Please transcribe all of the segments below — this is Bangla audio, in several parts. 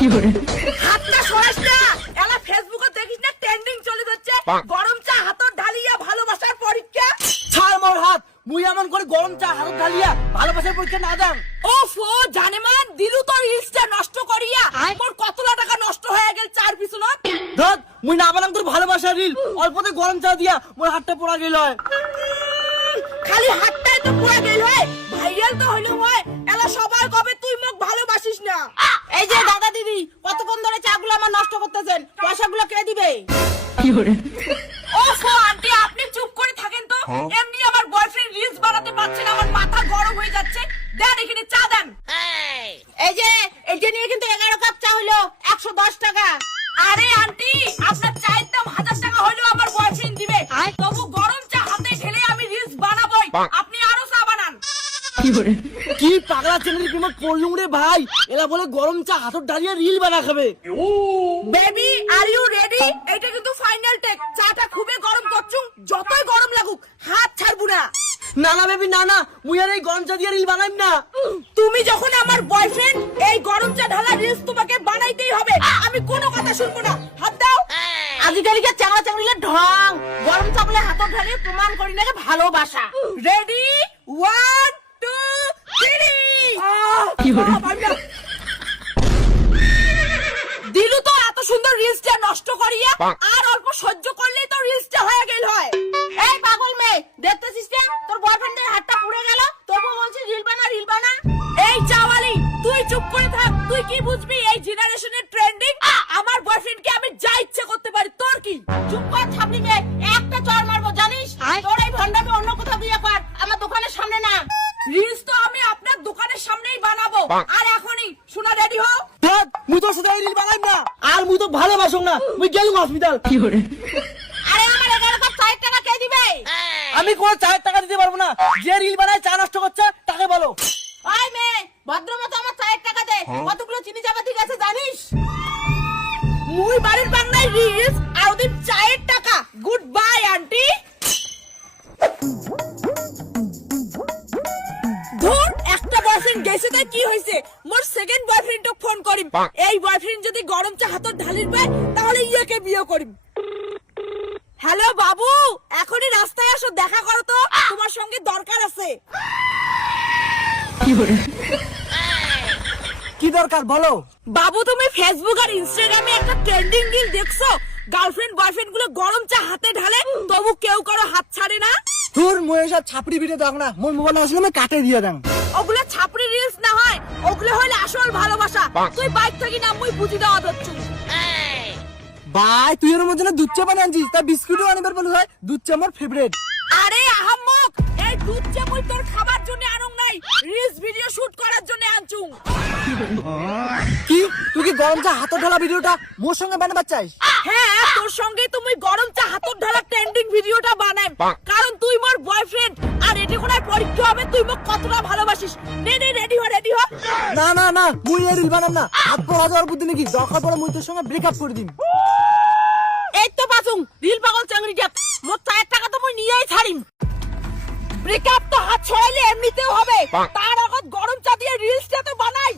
হাতটা সরাস না, এলা ফেসবুকে দেখিস না ট্রেন্ডিং চলে যাচ্ছে গরম চা হাতত ঢালিয়া ভালোবাসার পরীক্ষা। ছাড় মোর হাত, মুই এমন করে গরম চা হাতত ঢালিয়া ভালোবাসার পরীক্ষা না দাম। ওফো জানেমান দিলু তোর রিলসটা নষ্ট করিয়া মোর কতলা টাকা নষ্ট হয়ে গেল চার পিছনত। ধর মুই না বানাম তোর ভালোবাসার রিল, অল্পতে গরম চা দিয়া মোর হাতটা পোড়া গেল। খালি হাতটাই তো পুরা গেল হয়, ভাইরাল তো হইলো হয়, এলা সবাই কবে তুই মোক ভালোবাসিস না। এই যে দাদা দিদি কতক্ষণ ধরে চাগুলো আমার নষ্ট করতেছেন, পয়সাগুলো কে দিবে? ওফো আন্টি আপনি চুপ করে থাকেন তো, এমনি আমার বয়ফ্রেন্ড রিলস বানাতে পারছে না, আমার মাথা গরম হয়ে যাচ্ছে। দেন এখানে চা দেন। এই যে নিয়ে কিন্তু 11 কাপ চা হলো 110 টাকা। আরে আন্টি আপনার চায়ের দাম 1000 টাকা হলেও আমার বয়ফ্রেন্ড দিবে, তবু গরম চা হাতে ঢেলে আমি রিলস বানাবোই, আপনি আরো চা বানান। কি পাগলা চ্যানেল প্রেমে পড়লুম রে ভাই, এলা বলে গরম চা হাতত ঢালিয়া রিল বানা খাবে। Baby are you ready? এটা কিন্তু ফাইনাল টেক, চাটা খুবই গরম করছুম, যতই গরম লাগুক হাত ছাড়বো না। না না বেবি না না, মুই আর এই গরম চা দিয়া রিল বানাইম না। তুমি যখন আমার বয়ফ্রেন্ড, এই গরম চা ঢালা রিলস তোমাকে বানাইতেই হবে, আমি কোনো কথা শুনবো না। হাত দাও। আজকালকার চাংড়া চাংড়িলে ঢং, গরম চা বলে হাতত ঢালিয়ে প্রমাণ করি নাকি ভালোবাসা। রেডি 1 2 3। দিলু তো এত সুন্দর রিলসটা নষ্ট করিয়া আর অল্প সহ্য করলেই তো রিলসটা হয়ে গেল হয়। এই পাগল মেয়ে, দেখতেছিস না তোর বয়ফ্রেন্ডের হাতটা পুড়ে গেল, তবু বলছিস রিল বানা রিল বানা। এই চাওয়ালি তুই চুপ করে থাক, তুই কি বুঝবি এই জেনারেশনের ট্রেন্ডিং? আমার বয়ফ্রেন্ডকে আমি যা ইচ্ছে করতে পারি, তোর কি? চুপ কর ছাবলি মেয়ে, একটা চড় মারবো জানিস। তোর এই ভন্ডামি অন্য কোথাও দিয়ে কর, আমার দোকানের সামনে না। রিলস তো আমি আপনার দোকানের সামনেই বানাবো, আর এখনই শোনা রেডি হও। ধর মুই তোর সাথে রিল বানাইম না, আর মুই তো ভালোবাসুম না, মুই গেলুম হসপিটাল। আরে আমার 11 কাপ চায়ের টাকা কে দিবে? আমি কোন চায়ের টাকা দিতে পারবো না, যে রিল বানায় চা নষ্ট করছে তাকে বলো। ওই মেয়ে ভদ্রমতো আমার চায়ের টাকা দে, কতগুলো চিনি চাপাতি গেছে জানিস? মুই বাড়ির বাংলায় রিলস আর ওদের চায়ের টাকা। Good bye aunty. ধুর একটা বয়ফ্রেন্ড গেছে তাই কি হয়েছে, মোর সেকেন্ড বয়ফ্রেন্ডকে ফোন করিম। এই বয়ফ্রেন্ড যদি গরম চা হাতত ঢালির পায় তাহলে ইয়াকে বিয়ে করিম। হ্যালো বাবু, এখনই রাস্তায় আসো, দেখা করো তো, তোমার সঙ্গে দরকার আছে। কি দরকার বলো। বাবু তুমি ফেসবুক আর ইনস্টাগ্রামে একটা ট্রেন্ডিং রিল দেখছো? গার্লফ্রেন্ড বয়ফ্রেন্ড গুলো গরম চা হাতে ঢালে, তবু কেউ কারো হাত ছাড়ে না। তোর মই সব ছাপড়ি ভিডিও দেখ না, মোর মোবাইল আসলে আমি কাটে দিয়ে দেন। ওগুলো ছাপড়ি রিলস না হয়, ওগুলো হইলে আসল ভালোবাসা। তুই বাইক থাকি না মুই বুঝি দেওয়া দচ্ছু। ভাই তুই এর মধ্যে না দুধ চা বানাই আনছিস, তা বিস্কুটও আনিবার বলে হয়, দুধ চা আমার ফেভারিট। আরে আহাম্মক, এই দুধ চা মুই তোর খাবার জন্য আনুম নাই, রিলস ভিডিও শুট করার জন্য আনছুম। কি তুই কি গরম চা হাতত ঢালা ভিডিওটা মোর সঙ্গে বানাবার চাইস? হ্যাঁ তোর সঙ্গে তুমি গরম চা হাতত ঢালা ট্রেন্ডিং ভিডিওটা বানাই, কারণ তুই মোর বয়ফ্রেন্ড আর এটি কোনায় পরীক্ষা হবে তুই মোক কতটা ভালোবাসিস। নে নে রেডি হ রেডি হ। না না না, মুই এই রিল বানাম না, হাত পড়া যাওয়ার বুদ্ধি নাকি, দরকার পড়ে মুই তোর সঙ্গে ব্রেকআপ করে দিম। এই তো পাচুং রিল পাগল চাংড়ি জাত, মোর চায়ের টাকা তো মই নিয়েই ছাড়িম। ব্রেকআপ তো হাত ছড়াইলে এমনিতেও হবে, তার আগত গরম চা দিয়ে রিলসটা তো বানাই।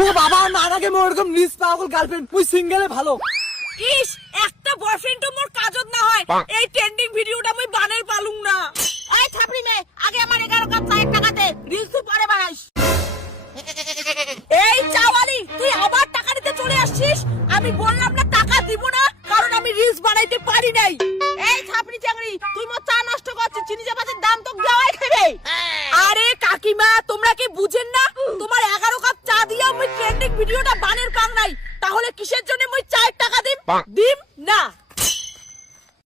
ও বাবা না, আগে মোর এরকম নিজ পাগল গার্লফ্রেন্ড, মুই সিঙ্গেলে ভালো। ইস একটা বয়ফ্রেন্ড মোর কাজত না হয়, এই ট্রেন্ডিং ভিডিওটা মুই বানাই পালুম না। এই ছাপড়ি মেয়ে, আগে আমার 11 কাপ চায়ের টাকা দে, রিলস তুই পরে বানাইস। এই চাওয়ালি তুই আবার টাকা নিতে চলে আসছিস? আমি বললাম না টাকা দিব না, কারণ আমি রিলস বানাইতে পারি নাই। এই ছাপড়ি চাংড়ি তুই মোর চা নষ্ট করছিস, চিনি চাপাতির দাম তো দেওয়াই খাবে। আরে কাকিমা তোমরা কি বুঝেন না, তোমার 11 কাপ চা দিয়া মুই ট্রেন্ডিং ভিডিওটা বানের পাং নাই, তাহলে কিসের জন্য মুই চায়ের টাকা দিম?